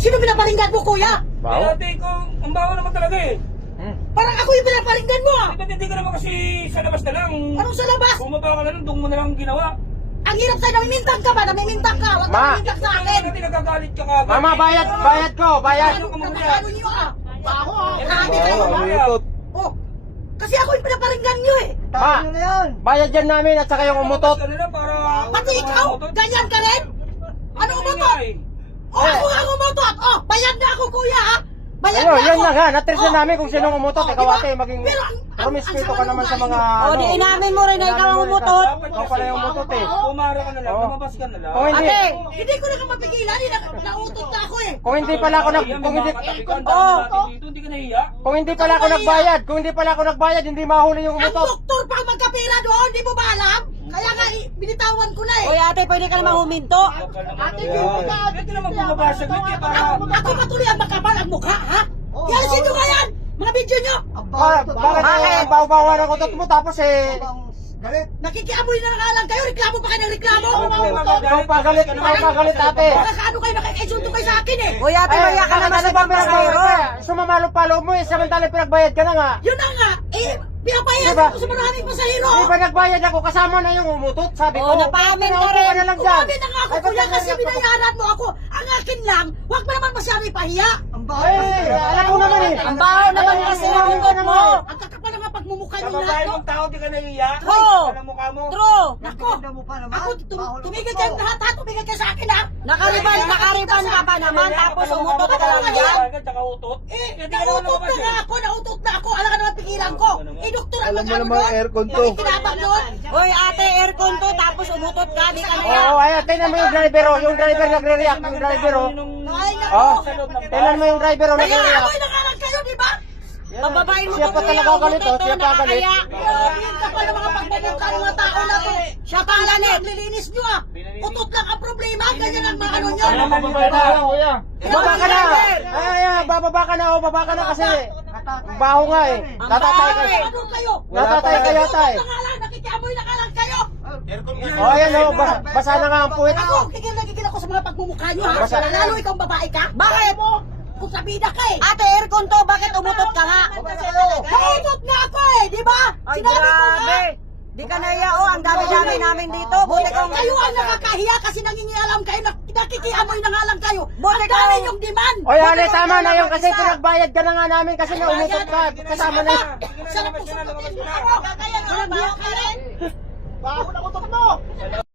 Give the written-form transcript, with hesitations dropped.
Sino pinaparinggan mo, kuya? Baho? Ate ko, ang baho naman talaga eh. Parang ako yung pinaparinggan mo, ah. Ba't hindi ka naman kasi sa labas na lang? Anong sa labas? Bumaba ka na lang, doon mo na lang ginawa. Ang hirap sa'yo, namimintang ka ba? Namimintang ka. Huwag ka Ma. namimintang sa akin. Ate, nagagalit ka kagad. Mama, bayad ko, bayad. Ano niyo, ah? Baho, ah. Grabe Baho, kayo, baho. ah. Oh, kasi ako yung pinaparinggan niyo, eh. Ma, bayad yan namin at saka yung umutot. Labas ka na lang para... Pati ikaw, ganyan ka rin? Ano umutot? Oh, ako nga umutot. Oh, bayad na ako, kuya, ha? Bayad Ayun, na yan ako. na nga, natres na namin kung sinong umutot. Oh, Ikaw diba? ate, maging Pero promiscuito ka naman sa mga O, di inamin mo rin na ikaw ang umutot. Ikaw pala yung umutot eh. Pumara ka na lang, Oo. lumabas ka na lang. Kung hindi, Ate, Hindi ko na ka mapigilan, nautot na ako, eh. kung hindi pala ako Hindi ka nahiya. kung hindi pala ako nagbayad, hindi mahuli yung Ang umutot. doktor pa ang magkapira doon, di mo ba alam? Kaya nga, binitawan ko na, eh. Uy, ate, pwede ka naman huminto. Ate, Pwede naman bumaba saglit eh, para... Ako patuloy ang makapal ang mukha, ha? Yan, sino nga yan? Mga video nyo? Bakit bawa-bawa ng utot mo tapos eh, Nakikiamoy na nga lang kayo, reklamo pa kayo ng reklamo. ikaw pagalit ate. Nakakaano kayo, nakikaisunto kayo sa akin, eh. Uy, ate, maya ka naman sa pampasahero. Sumamalo-palo mo eh, samantalang pinagbayad ka na nga. Yun na nga, eh, pinapayan Diba? ako sa maraming pasahero. Di ba nagbayad ako kasama na yung umutot? Sabi ko, Oo, napaamin ka pinaupo rin. na lang dyan. Kumabi na nga ako, Ay, kuya, ba't kasi naiyak ako? binayaran mo ako. Ang akin lang, huwag mo naman masyado ipahiya. Eh, alam mo naman eh. Ang baho naman kasi ng utot mo. Ang kakapal naman pagmumukha Sa nyo babae lahat, no? mong tao, di ka nahiya. Oo. Sa mukha mo. True. Nako, ako, tumigil kayo lahat, ha? Tumigil kayo sa akin, ha? Nakariban ka pa naman, tapos umutot ka lang yan. Tsaka utot. Eh, Hindi ka naman nautot lumabas na nga eh. ako, nautot na ako. Alam ka naman pigilan ko. Eh, doktor, ang Alam mo mag-ano naman, doon? aircon to. Nakikinabang doon? Uy, ate, aircon to, tapos umutot ka, di ka naya. Oo, ayan, tingnan mo yung driver oh. Yung driver nagre-react, yung driver oh. Ay, nako. Oh, tingnan mo yung driver oh, nagre-react. Nag-aamoy na nga lang kayo, di ba? Pababain mo Siya to, pa kuya, talaga galit, umutot oh. to, Siya pa galit. nakakaya. Grabe yung kapal ng mga pagmumukha ng mga tao na to. Siya pang ganit. Naglilinis nyo, ah. Utot lang ang problema. Ganyan ang mga ano nyo. Baba ka na! Ay, bababa ka na oh, baba ka na kasi. Baho nga eh. Natatay ka. Ano kayo? Natatay ka yata eh. Utot na nga lang, nakikiamoy na nga lang kayo. Oh, ayan oh, basa na nga ang puwit. Ako, gigil ako sa mga pagmumukha nyo, ha? Basta- Lalo ikaw babae ka. Bakit? Kung sa bida ka, eh. Ate, aircon to, bakit umutot ka nga? Nautot nga ako, eh, di ba? Ay, Sinabi ko nga. grabe. Di ka naya, oh, ang dami-dami namin dito. Buti kang... Kayo ang nakakahiya kasi nangingialam kayo, nakikiamoy na nga lang kayo. Buti Ang dami ka- yung demand. Oy, Ale, tama na yung kasi pinagbayad ka na nga namin kasi naumutot ka. Kasama na yun. Sarap po sa pagkakas. Kaya nga, baho ka rin.